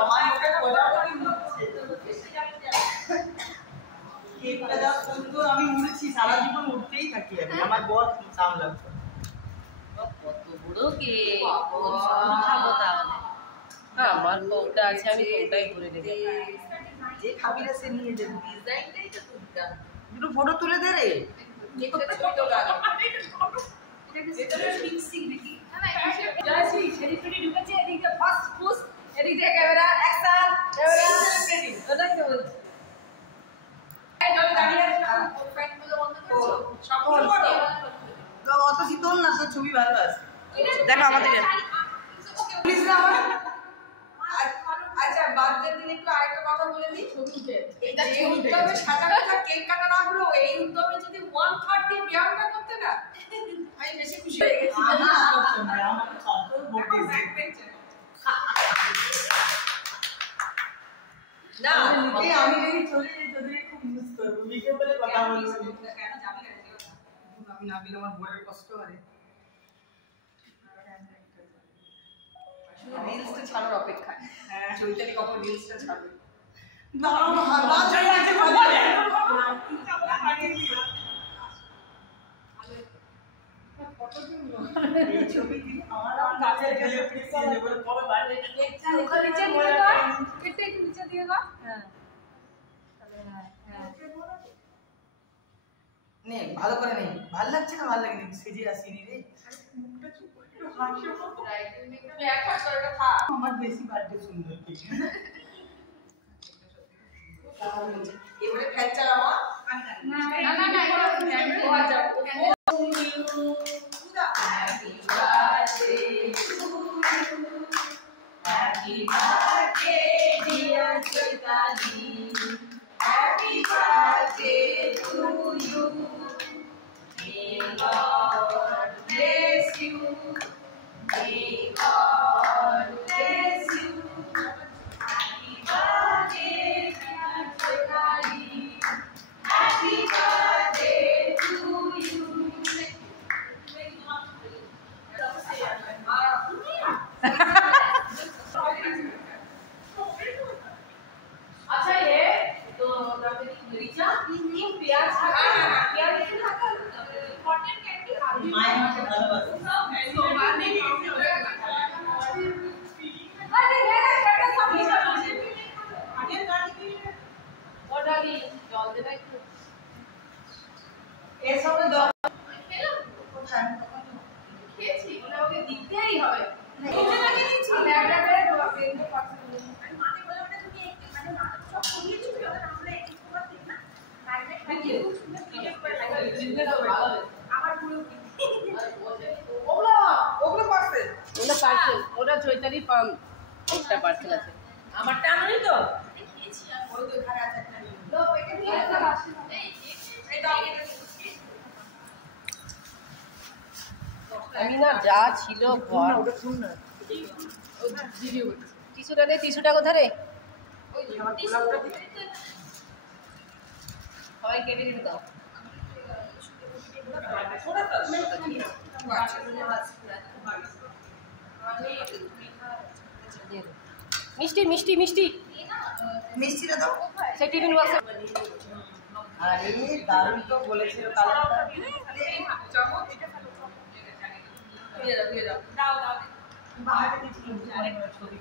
আমার মুখে কোলাকুলি হচ্ছে কেকটা যা সুন্দর আমি উড়ছি সারা জীবন উঠতেই থাকি আমি আমার বর সামলাম কত বড় কেক খাবো তাহলে আমার কোনটা আছে আমি কোনটাই করে দেব যে খাবি না সে নিয়ে যাবে ডিজাইনটাই তো তুলটা দুটো ফটো তুলে দে রে কেকটা ছবি তোলা এটা মিক্সিং নাকি না না জাস্ট সেলিব্রিটি ঢুকেছে এদিকে ফার্স্ট পুশ এদিকে ক্যামেরা অ্যাকশন সেলিব্রিটি ওটা কি বলছিস এই জল দাঁড়িয়ে আছে ফ্যান গুলো বন্ধ করছো সব ফটো তো অত শীতল না তো ছবি ভালো আছে দেখো আমাদের প্লিজ না আচ্ছা বার্থডে দিন একটু আরেকটা কথা বলে দিই ছবিতে এটা যে উদ্যমে সাদা কথা কেক কাটা রাখলো এই উদ্যমে যদি 1/3 দিয়ে বিয়ারটা করতে না আমি বেশি খুশি হয়ে গেছি না আমার সব বলতে না এই আমি যদি চলে যাই তোদের খুব মিস করব লিখে বলে কথা বলছি কেন যাবে না আমি না গেলে আমার বড় কষ্ট হয় রিলসটা ছাড়ার অপেক্ষা হ্যাঁ চৈতালি কখন রিলসটা ছাড়বে না না চলে আছে বলে আমরা হারিয়ে দিলাম এই ছবি দিন আমার কাছে গেলে প্লিজ নেব কবে বাড়ি কেকটা ওখানে নিচে দিয়ে দাও কেকটা একটু নিচে দিয়ে দাও হ্যাঁ নে ভালো করে নে ভালো লাগছে না ভালো লাগেনি সেজে আসিনি রে মুখটা চুপ করে একটু হাসিও রাইট তুমি একটু এক কাজ করে এটা খা আমার বেশি বার্থডে সুন্দর কেক এবারে ফ্যান চালাও না না না ফ্যান ও আচ্ছা Happy birthday to you. Happy birthday, dear Chaitali. Happy birthday to you. May God bless you. May God bless you. Happy birthday, dear Chaitali. Happy birthday to you. अच्छा ये तो रिचा ये प्याज प्याज लेके खाता कॉटन कैंडी खा रही माय मुझे ভালোবাসে तो मारने की अरे मेरा बेटा सब नीचे आगे गाड़ी की और डाली जल दे भाई ये सब दो खेलो कोথায় খেয়েছি ওটা ওকে দিতেই হবে এটা লাগে নিচ্ছি আমি একটা করে দেব পেনতে পারছি আমি মাকে বলে ওটা তুমি মানে মা সব করিয়ে চুপি ওটা আমরা একটু করে দিই না বাইরে খাইয়ে খুব সুন্দর ভিডিও করে লাগে জিন্দে তো ভালো আমার পুরো ওগুলো ওগুলো পার্সেল ওটা চৈতালি পাম একটা পার্সেল আছে আমারটা আনলি তো খেয়েছি আর ওই তো ঘরে আছে একটা লো এটা নিয়ে আসো এই দাও এটা আমি না যা ছিল ঘর টিস্যুটা দে টিস্যুটা কোথা রে সবাই কেটে কেটে দাও মিষ্টি মিষ্টি মিষ্টি মিষ্টিটা দাও সেই টিফিন বক্সে আরে দারুণ তো বলেছিল কালারটা দিয়ে দাও দাও দাও বাহারে দিচ্ছি আরেকটা ছবি